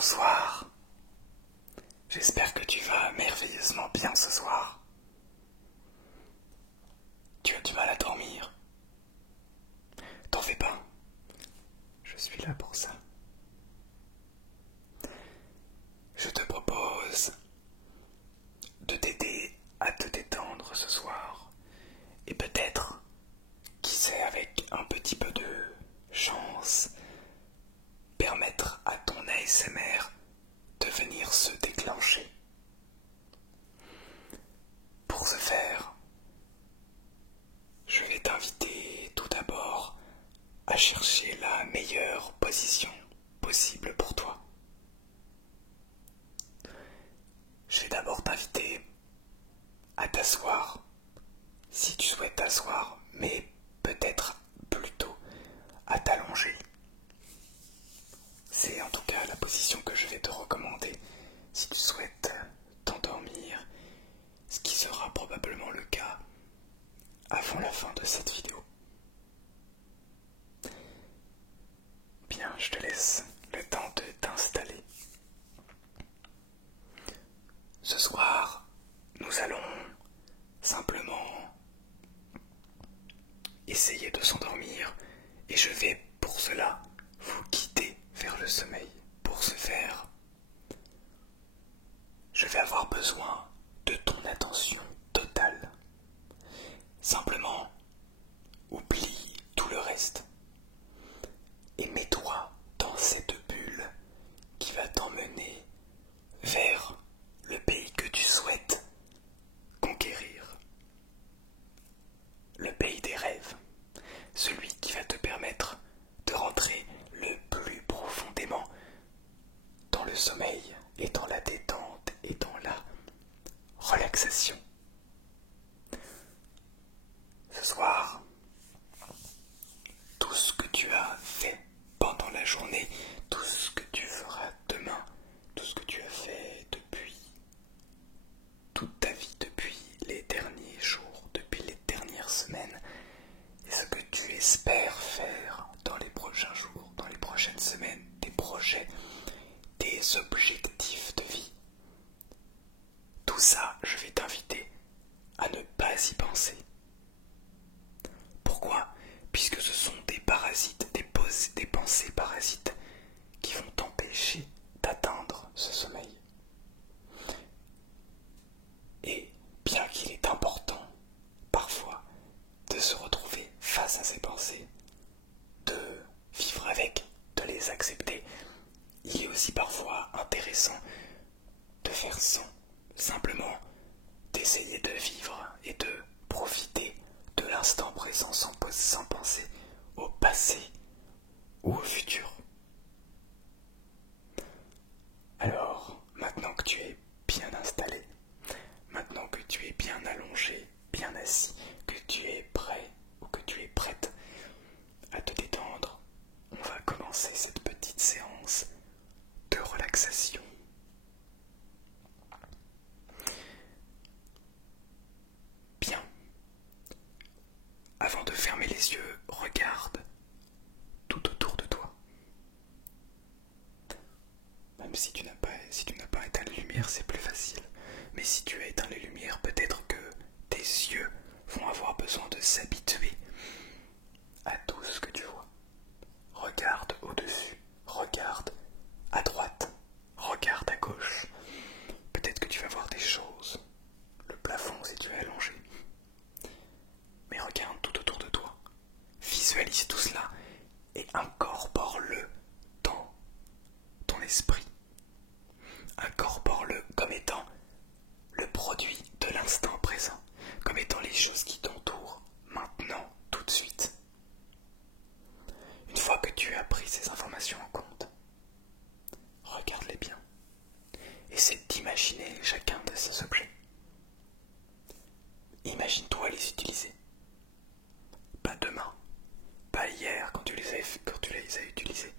Bonsoir. J'espère que tu vas merveilleusement bien ce soir. Tu as du mal à dormir. T'en fais pas. Je suis là pour ça. Je te propose de t'aider à te détendre ce soir. Et peut-être, qui sait, avec un petit peu de chance, permettre à ton ASMR de venir se déclencher. Pour ce faire, je vais t'inviter tout d'abord à chercher la meilleure position possible pour toi. Je vais d'abord t'inviter à t'asseoir, si tu souhaites t'asseoir, mais peut-être plutôt à t'allonger. C'est en tout cas la position que je vais te recommander si tu souhaites t'endormir, ce qui sera probablement le cas avant la fin de cette vidéo. Bien, je te laisse le temps de t'installer. Ce soir, nous allons simplement essayer de s'endormir et je vais pour cela vous guider vers le sommeil. Pour ce faire, je vais avoir besoin de ton attention totale. Simplement, oublie tout le reste et mets-toi dans cette bulle qui va t'emmener vers le pays que tu souhaites conquérir. Le pays des rêves, celui qui va te permettre de rentrer le plus profondément dans le sommeil et dans la détente et dans la relaxation. Ce soir, tout ce que tu as fait pendant la journée, tout ce que tu feras demain, tout ce que tu as fait depuis toute ta vie, depuis les derniers jours, depuis les dernières semaines, et ce que tu espères faire dans les prochains jours, dans les prochaines semaines, tes projets, tes objectifs de vie. Tout ça, je vais t'inviter à ne pas y penser. Pourquoi ? Puisque ce sont des parasites, des pensées parasites qui vont t'empêcher d'atteindre ce sommeil. Et bien qu'il est important, parfois, de se retrouver face à ces pensées, de vivre avec, de les accepter, il est aussi parfois intéressant de faire sans, simplement d'essayer de vivre et de profiter de l'instant présent sans penser au passé ou au futur. Alors, maintenant que tu es bien installé, maintenant que tu es bien allongé, bien assis, que tu es prêt ou que tu es prête à te détendre, on va commencer cette petite séance de relaxation. Bien. Avant de fermer les yeux, regarde tout autour de toi. Même si tu n'as pas éteint les lumières, c'est plus facile. Mais si tu as éteint les lumières, peut-être que tes yeux vont avoir besoin de s'habituer à tout ce que tu vois. Regarde au-dessus, regarde à droite, regarde à gauche. Peut-être que tu vas voir des choses. Le plafond si tu es allongé. Mais regarde tout autour de toi. Visualise tout cela et incorpore-le dans ton esprit. Incorpore-le comme étant le produit de l'instant présent, comme étant les choses qui t'entourent maintenant, tout de suite. Une fois que tu as pris ces informations en compte, regarde-les bien. Essaie d'imaginer chacun de ces objets. Imagine-toi les utiliser. Pas demain, pas hier quand tu les as utilisés,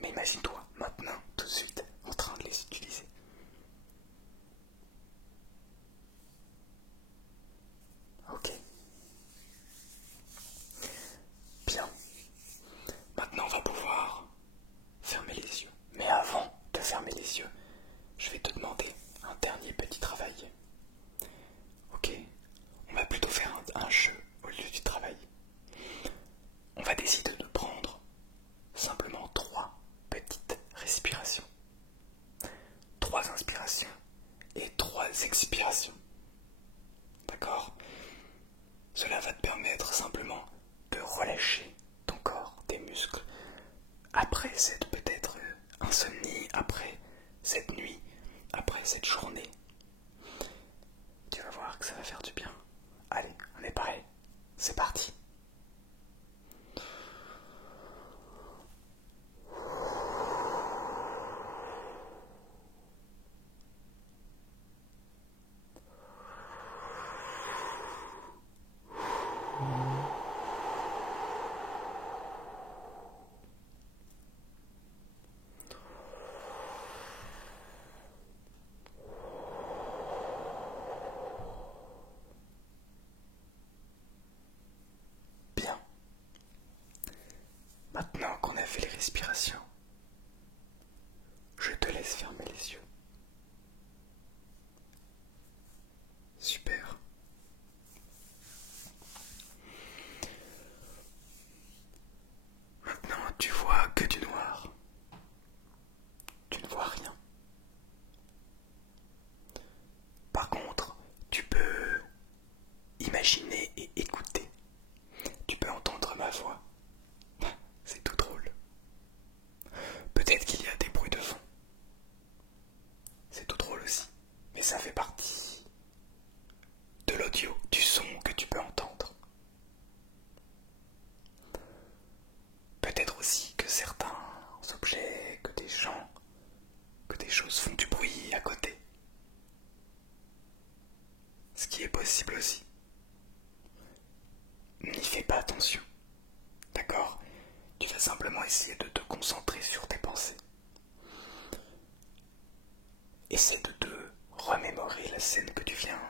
mais imagine-toi maintenant, tout de suite, en train de les utiliser. Ok. Bien. Maintenant, on va pouvoir fermer les yeux. Mais avant de fermer après cette nuit, après cette journée. Tu vas voir que ça va faire du bien. Allez, on est prêt. C'est parti. Bien. Maintenant qu'on a fait les respirations, je te laisse fermer les yeux. Super. Maintenant, tu vois que du noir. Tu ne vois rien. Par contre, tu peux imaginer et écouter. Tu peux entendre ma voix. C'est tout drôle. Peut-être qu'il y a des bruits de fond. C'est tout drôle aussi. Mais ça fait partie de l'audio, du son que tu peux entendre. Peut-être aussi que certains objets, que des gens, que des choses font du bruit à côté. Ce qui est possible aussi. N'y fais pas attention. D'accord? Tu vas simplement essayer de te concentrer sur tes pensées. Essaie de te remémorer la scène que tu viens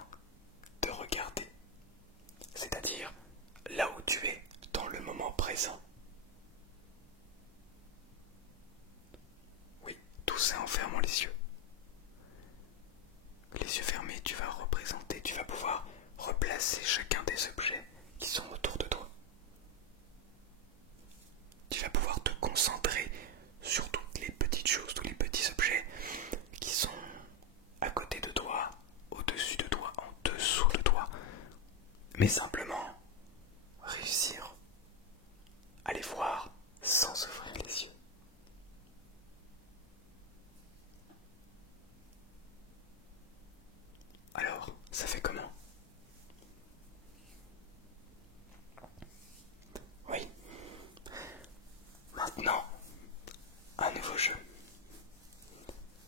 de regarder. C'est-à-dire là où tu es dans le moment présent. Oui, tout ça en fermant les yeux. Les yeux fermés, tu vas représenter, tu vas pouvoir replacer chacun des objets qui sont autour de toi. Tu vas pouvoir te concentrer sur toutes les petites choses, tous les petits objets qui sont à côté de toi, au-dessus de toi, en dessous de toi. Mais simplement réussir à les voir sans ouvrir les yeux. Alors, ça fait comment? Oui. Maintenant, un nouveau jeu.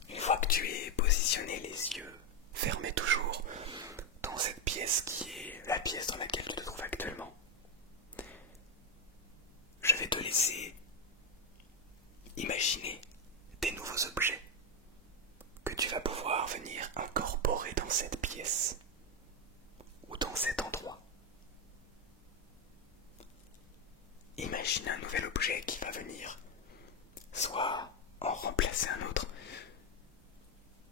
Une fois que tu es positionné les yeux fermés toujours dans cette pièce qui est la pièce dans laquelle tu te trouves actuellement, je vais te laisser imaginer des nouveaux objets que tu vas pouvoir venir incorporer dans cette pièce ou dans cet endroit. Imagine un nouvel objet qui va venir soit en remplacer un autre,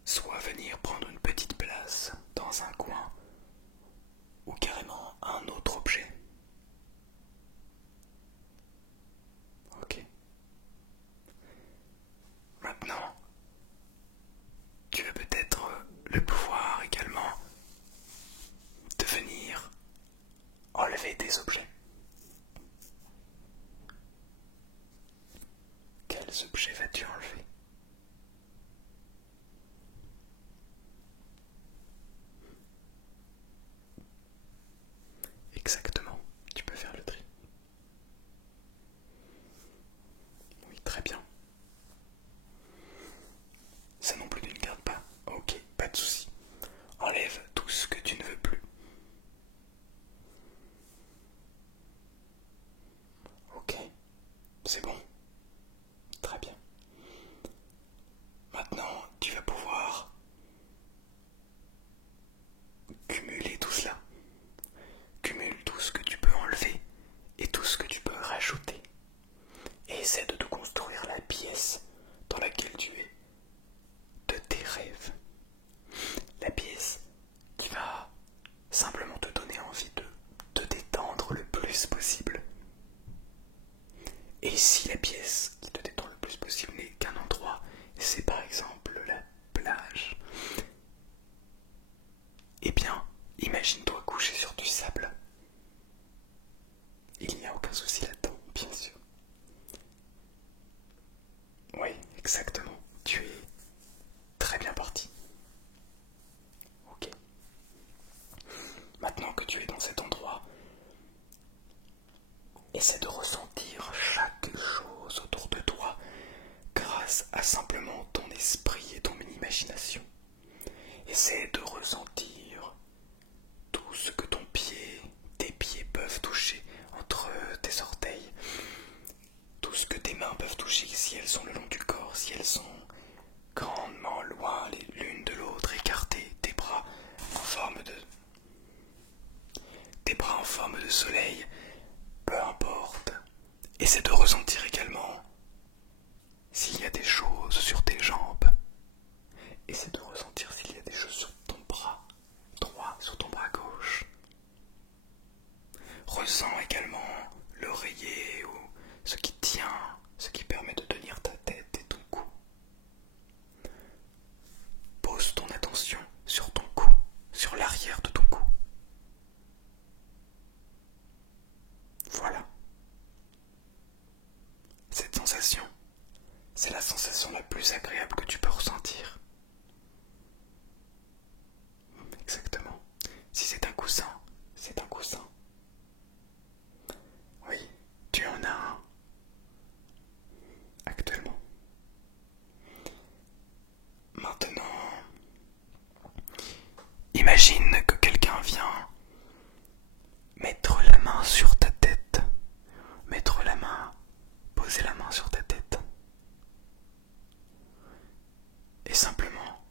soit venir prendre une petite place dans un coin ou carrément un autre objet. Ok. Maintenant, tu as peut-être le pouvoir également de venir enlever des objets. Quels objets vas-tu enlever? Exactement, tu peux faire le tri. Oui, très bien. Ça non plus, tu ne gardes pas. Ok, pas de souci. Enlève tout ce que tu ne veux plus. Ok, c'est bon. Très bien. Maintenant, tu vas pouvoir cumuler tout cela. Cumule tout ce que tu peux enlever et tout ce que tu peux rajouter. Et essaie de te construire la pièce dans laquelle tu es de tes rêves. La pièce qui va simplement te donner envie de te détendre le plus possible. Et si la pièce qui te détend le plus possible n'est qu'un endroit, c'est par exemple la plage, eh bien, imagine-toi couché sur du sable. Il n'y a aucun souci là-dedans, bien sûr. Oui, exactement. Tu es simplement ton esprit et ton imagination. Essaie de ressentir tout ce que tes pieds peuvent toucher entre tes orteils, tout ce que tes mains peuvent toucher si elles sont le long du corps, si elles sont grandement loin l'une de l'autre, écartées, tes bras en forme de soleil, peu importe. Essaie de ressentir également s'il y a des choses sur tes jambes. Essaie de ressentir s'il y a des choses sur ton bras droit, sur ton bras gauche. Ressens également l'oreiller ou ce qui tient, ce qui permet de tenir ta tête et ton cou. Pose ton attention sur ton cou, sur l'arrière de ton cou. Voilà. Cette sensation, c'est la sensation la plus agréable que tu peux ressentir. Exactement. Si c'est un coussin, c'est un coussin. Oui, tu en as un. Actuellement. Maintenant, imagine que quelqu'un vient mettre la main sur ta tête. Poser la main sur ta tête. Et simplement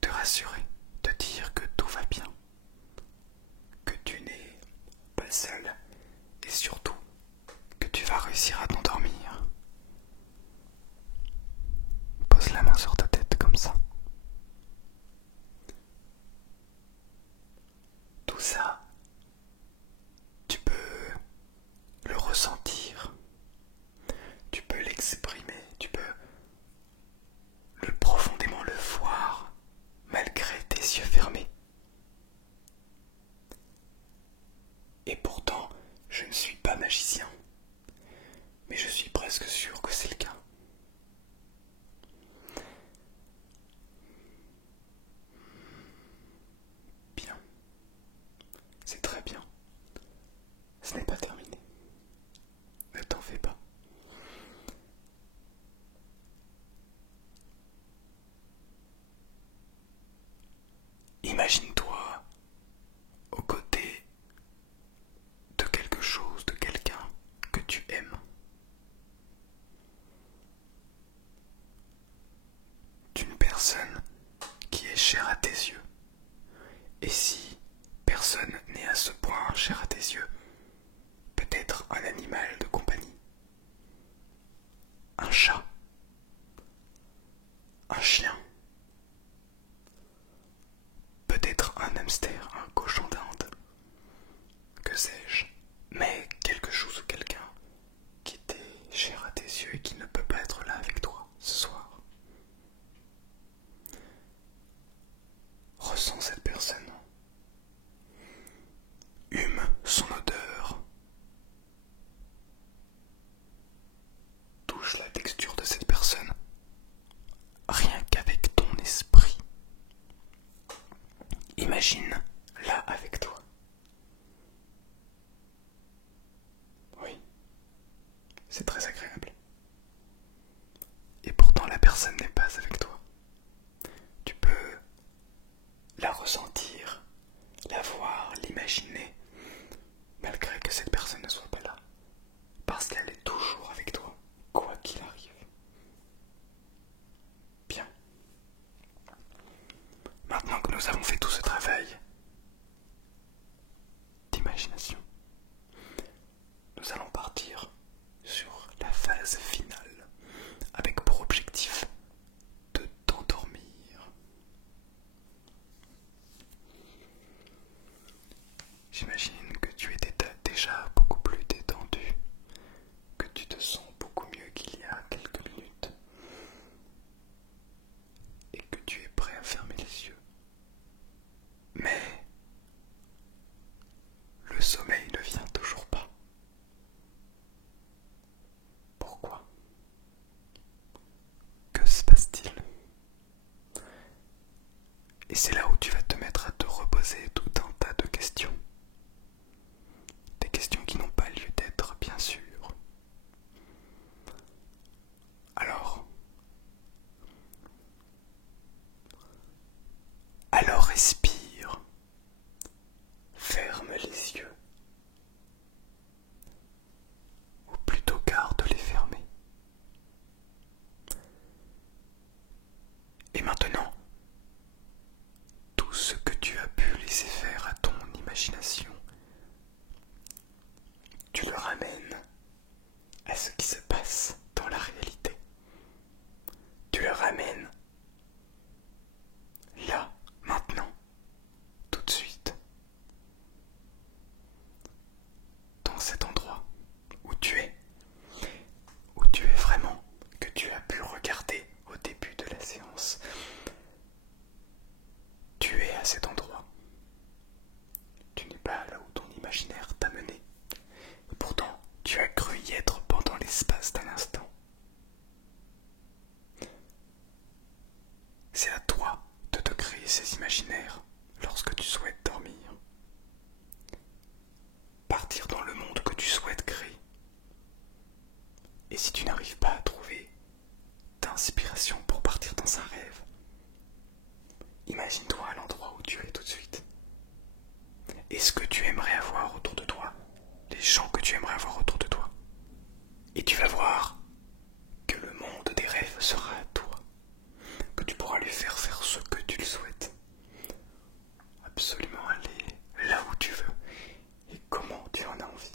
te rassurer, te dire que tout va bien, que tu n'es pas seul et surtout que tu vas réussir à t'endormir. Pose la main sur ta tête comme ça. Tout ça, tu peux le ressentir, tu peux l'exprimer, tu peux profondément le voir malgré tes yeux fermés. Et pourtant, je ne suis pas magicien, mais je suis presque sûr que c'est le cas. Bien, c'est très bien. Ce n'est pas terminé. Ne t'en fais pas. Imagine-toi aux côtés de quelque chose, de quelqu'un que tu aimes. D'une personne qui est chère à tes yeux. Et si personne n'est à ce point cher à tes yeux, peut-être un animal de compagnie. Un chat. Un chien. Peut-être un hamster, un cochon d'Inde. Que sais-je. Mais quelque chose ou quelqu'un qui t'est cher à tes yeux et qui ne peut pas être là avec toi ce soir. Ressens cette personne. Hume son odeur. Touche la texture de cette personne. Rien qu'avec ton esprit. Imagine là avec toi. Oui, c'est très agréable. Et pourtant la personne n'est pas avec toi. Tu peux la ressentir, la voir, l'imaginer, malgré que cette personne ne soit pas là. Parce qu'elle est toujours avec toi, quoi qu'il arrive. Bien. Maintenant que nous avons fait tout ce travail d'imagination, nous allons partir sur la phase finale, avec pour objectif de t'endormir. J'imagine que tu es déjà beaucoup plus détendu, que tu te sens beaucoup mieux qu'il y a quelques minutes, et que tu es prêt à fermer les yeux. Mais le sommeil ne vient toujours pas. Pourquoi ? Que se passe-t-il ? Et c'est là où tu vas te mettre à te reposer tout un tas de questions. Des questions qui n'ont pas lieu d'être, bien sûr. Alors, séance. Tu es à cet endroit. Tu n'es pas là où ton imaginaire t'a mené. Et pourtant, tu as cru y être pendant l'espace d'un instant. C'est à toi de te créer ces imaginaires lorsque tu souhaites dormir. Partir dans le monde que tu souhaites créer. Et si tu n'arrives pas à trouver d'inspiration pour partir dans un rêve, imagine-toi à l'endroit où tu es tout de suite. Et ce que tu aimerais avoir autour de toi, les gens que tu aimerais avoir autour de toi. Et tu vas voir que le monde des rêves sera à toi, que tu pourras lui faire faire ce que tu le souhaites. Absolument aller là où tu veux et comment tu en as envie.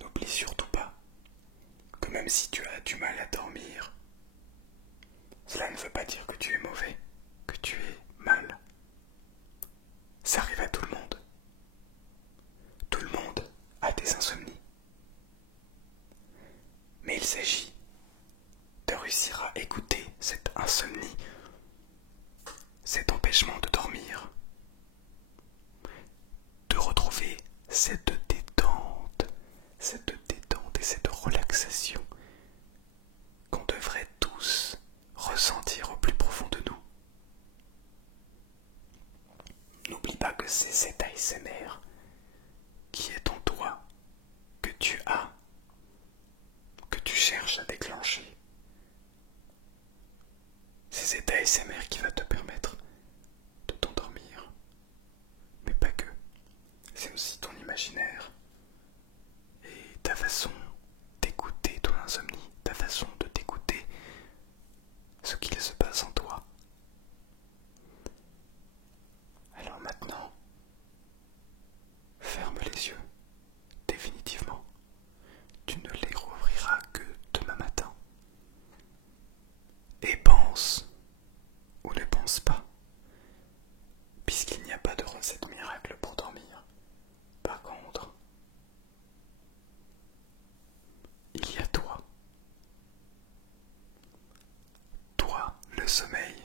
N'oublie surtout pas que même si tu as du mal à dormir, cela ne veut pas dire que tu es mauvais, que tu es mal. Ça arrive à tout le monde. Tout le monde a des insomnies. Mais il s'agit de réussir à écouter cette insomnie, cet empêchement de dormir, de retrouver cette détente et cette relaxation qu'on devrait tous ressentir au plus profond de nous. N'oublie pas que c'est cet ASMR qui est en toi, que tu as, que tu cherches à déclencher. C'est cet ASMR qui va te permettre de t'endormir. Mais pas que. C'est aussi ton imaginaire et ta façon d'écouter ton insomnie, ta façon de t'écouter ce qu'il se passe en toi. Alors maintenant, ferme les yeux, définitivement. Tu ne les rouvriras que demain matin. Et pense, ou ne pense pas, puisqu'il n'y a pas de recette miracle pour dormir. Par contre, il y a toi. Toi, le sommeil.